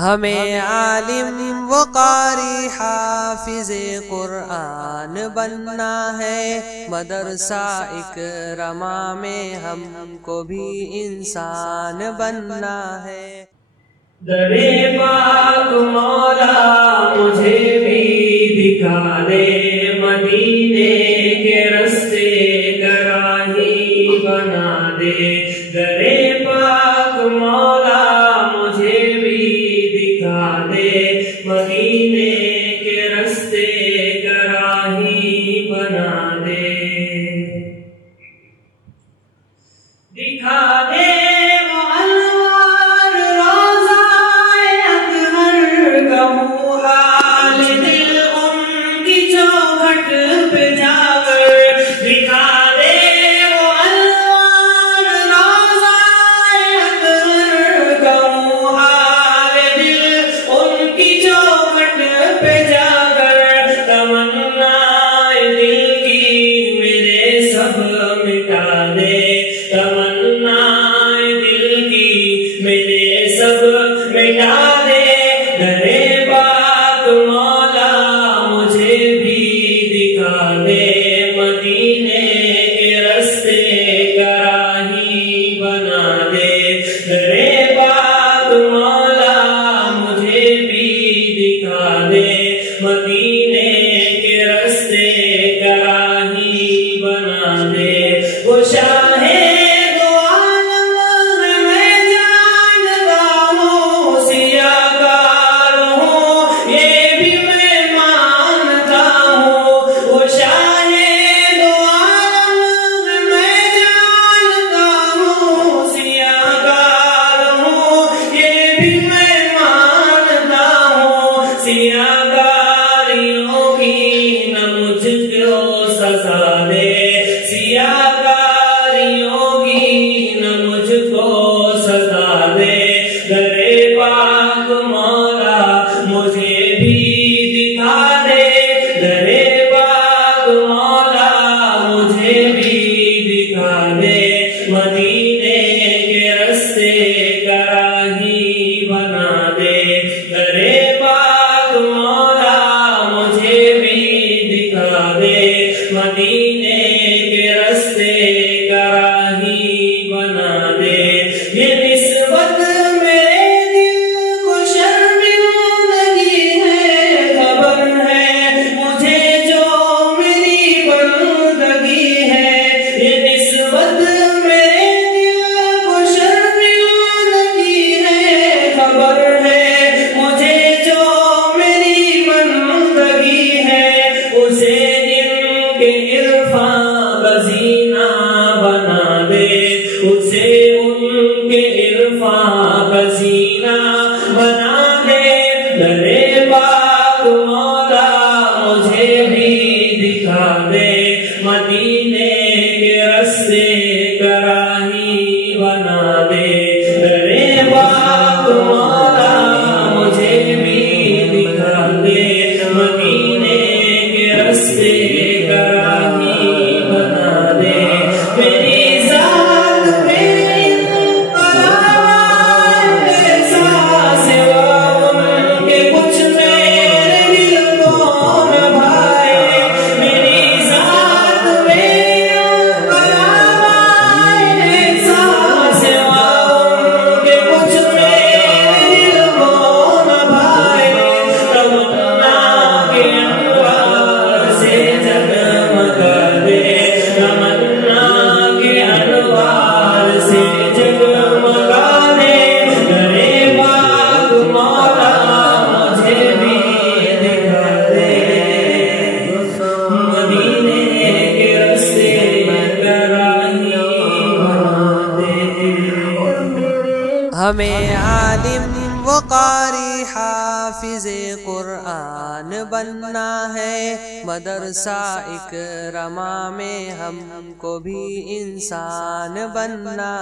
ہمیں عالم و قاری حافظ قرآن بننا ہے، مدرسہ اکرما میں ہم کو بھی انسان بننا ہے۔ در پاک مولا مجھے بھی دکھا دے، مدینے کے رستے گراہی بنا دے۔ در پاک مولا مجھے بھی دکھا دے، مدینے کے رستے گراہی بنا دے۔ دکھا دے ہمیں عالم و قاری حافظ قرآن بننا ہے، مدرسہ اکرما میں ہم کو بھی انسان بننا